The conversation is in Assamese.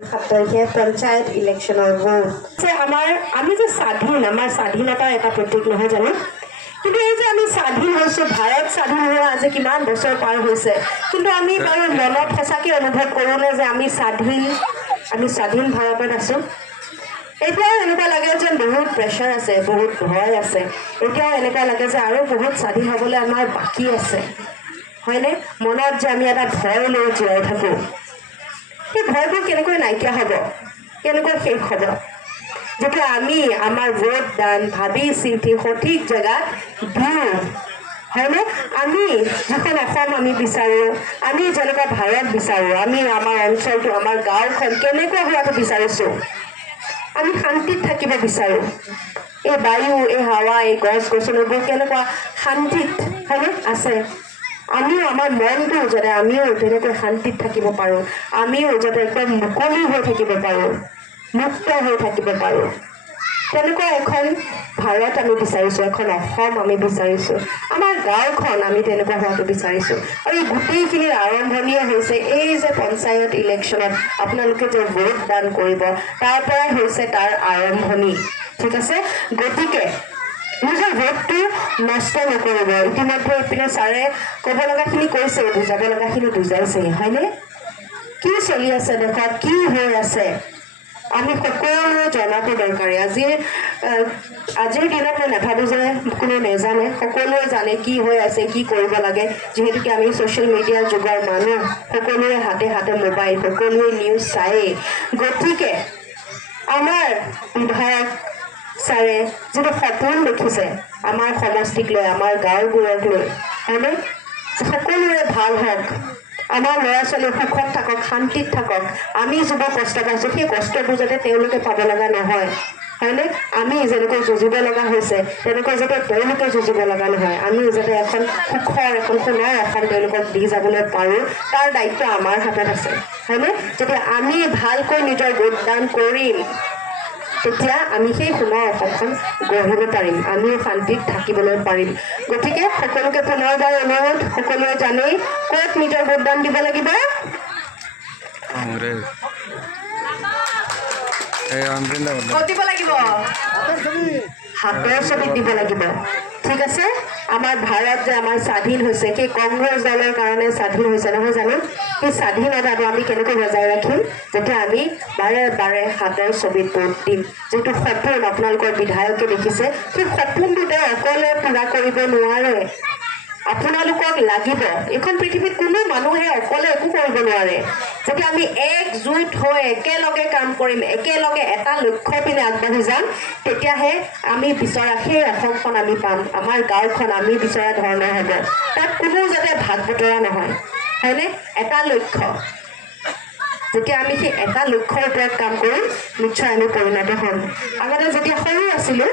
পঞ্চায়ত ইলেকশ্যনৰ ভোট যে আমি যে স্বাধীন আমাৰ স্বাধীনতাৰ এটা প্ৰতীক নহয় জানো কিন্তু এই যে আমি স্বাধীন হৈছোঁ ভাৰত স্বাধীন হোৱা আজি কিমান বছৰ পাৰ হৈছে কিন্তু আমি বাৰু মনত সঁচাকৈ অনুভৱ কৰোঁনে যে আমি স্বাধীন ভাৰতত আছোঁ এতিয়াও এনেকুৱা লাগে যেন বহুত প্ৰেছাৰ আছে বহুত ভয় আছে এতিয়াও এনেকুৱা লাগে যে আৰু বহুত স্বাধীন হ'বলৈ আমাৰ বাকী আছে হয়নে মনত যে আমি এটা ভয় লৈ জীয়াই থাকোঁ সেই ভয়বোৰ কেনেকৈ নাইকিয়া হ'ব কেনেকৈ শেষ হ'ব যেতিয়া আমি আমাৰ ভোট দান ভাবি চিন্তি সঠিক জেগাত দিওঁ হয়নে আমি যিখন অসম আমি বিচাৰোঁ আমি যেনেকুৱা ভাৰত বিচাৰোঁ আমি আমাৰ অঞ্চলটো আমাৰ গাঁওখন কেনেকুৱা হোৱাটো বিচাৰিছোঁ আমি শান্তিত থাকিব বিচাৰোঁ এই বায়ু এই হাৱা এই গছ গছনিবোৰ কেনেকুৱা শান্তিত হয়নে আছে আমিও আমাৰ মনটো যাতে আমিও তেনেকৈ শান্তিত থাকিব পাৰোঁ আমিও যাতে একদম মুকলি হৈ থাকিব পাৰোঁ মুক্ত হৈ থাকিব পাৰোঁ তেনেকুৱা এখন ভাৰত আমি বিচাৰিছোঁ এখন অসম আমি বিচাৰিছোঁ আমাৰ গাঁওখন আমি তেনেকুৱা হোৱাটো বিচাৰিছোঁ আৰু গোটেইখিনিৰ আৰম্ভণিয়ে হৈছে এই যে পঞ্চায়ত ইলেকশ্যনত আপোনালোকে যে ভোট দান কৰিব তাৰ পৰাই হৈছে তাৰ আৰম্ভণি ঠিক আছে গতিকে নিজৰ ভোটটো নষ্ট নকৰিব ইতিমধ্যে এইপিনে ছাৰে ক'ব লগাখিনি কৈছে বুজাব লগাখিনি বুজাইছে হয়নে কি চলি আছে দেশত কি হৈ আছে আমি সকলোৱে জনাটো দৰকাৰী আজিৰ দিনত মই নাভাবোঁ যে কোনো নেজানে সকলোৱে জানে কি হৈ আছে কি কৰিব লাগে যিহেতুকে আমি ছ'চিয়েল মিডিয়াৰ যুগৰ মানুহ সকলোৱে হাতে হাতে মোবাইল সকলোৱে নিউজ চায়েই গতিকে আমাৰ বিধায়ক ছাৰে যিটো সপোন দেখিছে আমাৰ সমষ্টিক লৈ আমাৰ গাঁওবোৰক লৈ হয়নে সকলোৰে ভাল হওক আমাৰ ল'ৰা ছোৱালী সুখত থাকক শান্তিত থাকক আমি যিবোৰ কষ্ট পাইছোঁ সেই কষ্টবোৰ যাতে তেওঁলোকে পাব লগা নহয় হয়নে আমি যেনেকৈ যুঁজিব লগা হৈছে তেনেকৈ যাতে তেওঁলোকে যুঁজিব লগা নহয় আমি যাতে এখন সুখৰ এখন সোণৰ অসম তেওঁলোকক দি যাবলৈ পাৰোঁ তাৰ দায়িত্ব আমাৰ হাতত আছে হয়নে যদি আমি ভালকৈ নিজৰ ভোটদান কৰিম তেতিয়া আমি সেই সোণৰ অসমখন গঢ়িব পাৰিম আমিও শান্তিত থাকিবলৈ পাৰিম গতিকে সকলোকে পুনৰবাৰ অনুৰোধ সকলোৱে জানেই ক'ত নিজৰ ভোটদান দিব লাগিব দিব লাগিব হাতৰ ছবিত দিব লাগিব ঠিক আছে আমাৰ ভাৰত যে আমাৰ স্বাধীন হৈছে সেই কংগ্ৰেছ দলৰ কাৰণে স্বাধীন হৈছে নহয় জানো সেই স্বাধীনতাটো আমি কেনেকৈ বজাই ৰাখিম যেতিয়া আমি বাৰে বাৰে হাতৰ ছবিত ভোট দিম যিটো সপোন আপোনালোকৰ বিধায়কে দেখিছে সেই সপোনটো তেওঁ অকলে পূৰা কৰিব নোৱাৰে আপোনালোকক লাগিব এইখন পৃথিৱীত কোনো মানুহে অকলে একো কৰিব নোৱাৰে যদি আমি একজোট হৈ একেলগে কাম কৰিম একেলগে এটা লক্ষ্য পিনে আগবাঢ়ি যাম তেতিয়াহে আমি বিচৰা সেই অসমখন আমি পাম আমাৰ গাঁওখন আমি বিচৰা ধৰণৰ হ'ব তাত কোনো যাতে ভাগ বতৰা নহয় হয়নে এটা লক্ষ্য যেতিয়া আমি সেই এটা লক্ষ্যৰ ওপৰত কাম কৰিম নিশ্চয় আমি পৰিণত হ'ম আগতে যেতিয়া সৰু আছিলোঁ